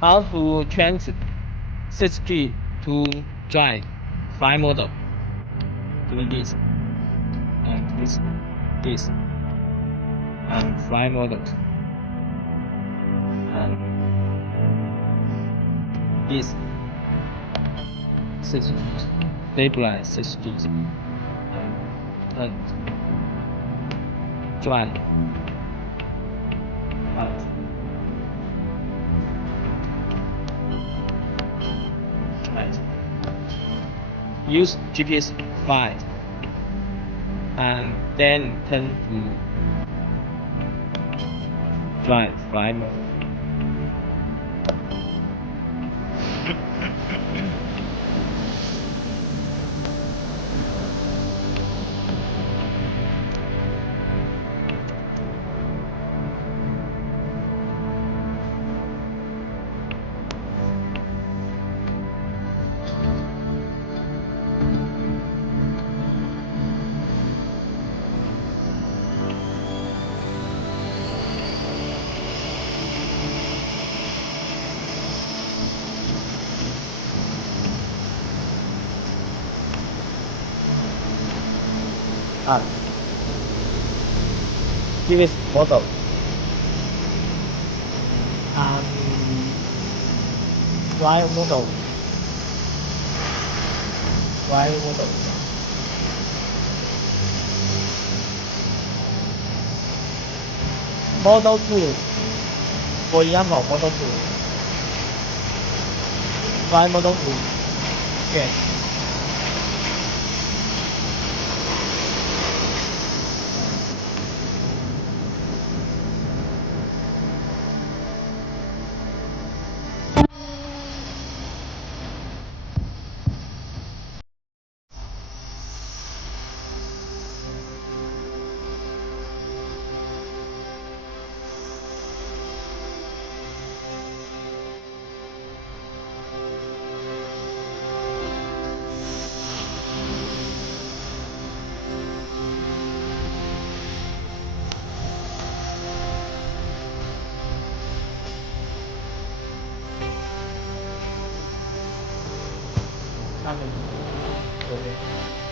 How to change 6G to drive fly model. Do this and this and fly model and this 6G stabilize 6G and drive and use GPS 5 and then turn to drive fly mode. GPS model and fly model. Model 2 for example, Model 2 fly Model 2. Okay. Okay.